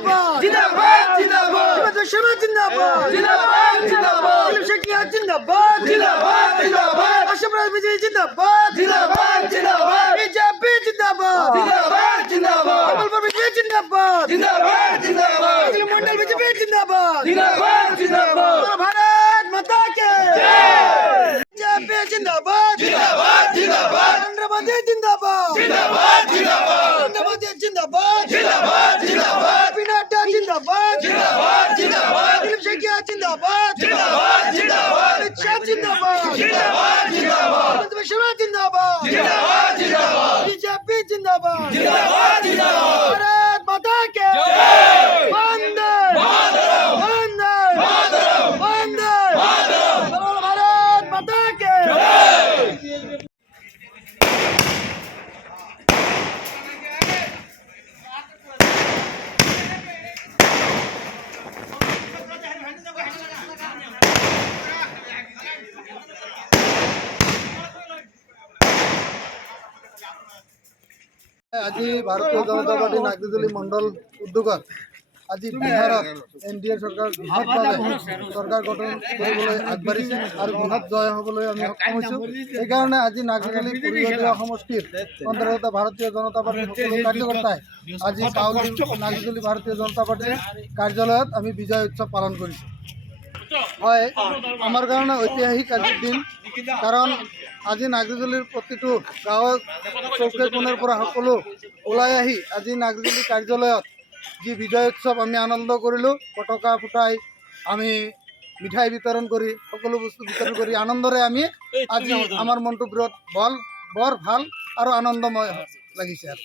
জিন্দাবাদ জিন্দাবাদ জিন্দাবাদ হিমন্ত শর্মা জিন্দাবাদ জিন্দাবাদ জিন্দাবাদ দিলীপ শেখিয়া জিন্দাবাদ জিন্দাবাদ জিন্দাবাদ আশিফ রাজ বিজয় জিন্দাবাদ জিন্দাবাদ জিন্দাবাদ বিজেপি জিন্দাবাদ জিন্দাবাদ জিন্দাবাদ কমলপুর বিজেপি জিন্দাবাদ জিন্দাবাদ জিন্দাবাদ অখিল মন্ডল বিজেপি জিন্দাবাদ জিন্দাবাদ জিন্দাবাদ भारत माता के बीजेपी जिंदाबाद जिंदाबाद जिंदाबाद नरेंद्र मोदी जिंदाबाद जिंदाबाद जिंदाबाद नरेंद्र मोदी जिंदाबाद जिंदाबाद जिंदाबाद पी नड्डा जिंदाबाद जिंदाबाद जिंदाबाद दिलीप शेखिया जिंदाबाद जिंदाबाद जिंदाबाद अमित शाह जिंदाबाद जिंदाबाद जिंदाबाद हिमंत शर्मा जिंदाबाद जिंदाबाद जिंदाबाद बीजेपी जिंदाबाद जिंदाबाद जिंदाबाद भारत माता के वंदे मातरम वंदे मातरम वंदे मातरम भारत माता के আজি ভাৰতীয় জনতা পাৰ্টি নাগৰিকদলী মণ্ডল উদ্যোগত আজি বিহাৰত NDA চৰকাৰ বৃহৎভাৱে চৰকাৰ গঠন কৰিবলৈ আগবাঢ়িছে আৰু বৃহৎ জয় হ'বলৈ আমি সক্ষম হৈছোঁ। সেইকাৰণে আজি নাগৰিকদলী পৰিষদীয় সমষ্টিৰ অন্তৰ্গত ভাৰতীয় জনতা পাৰ্টিৰ সকলো কাৰ্যকৰ্তাই আজি পাউলি নাগৰিকদলী ভাৰতীয় জনতা পাৰ্টিৰ কাৰ্যালয়ত আমি বিজয় উৎসৱ পালন কৰিছোঁ। হয়, আমাৰ কাৰণে ঐতিহাসিক আজিৰ দিন, কাৰণ আজি নাগৰিকদলীৰ প্ৰতিটো গাঁৱৰ চৌকে কোণৰ পৰা সকলো ওলাই আহি আজি নাগৰিকদলী কাৰ্যালয়ত যি বিজয় উৎসৱ আমি আনন্দ কৰিলোঁ। পতাকা ফুটাই আমি মিঠাই বিতৰণ কৰি সকলো বস্তু বিতৰণ কৰি আনন্দৰে আমি আজি আমাৰ মনটো বৰ ভাল আৰু আনন্দময় লাগিছে। আৰু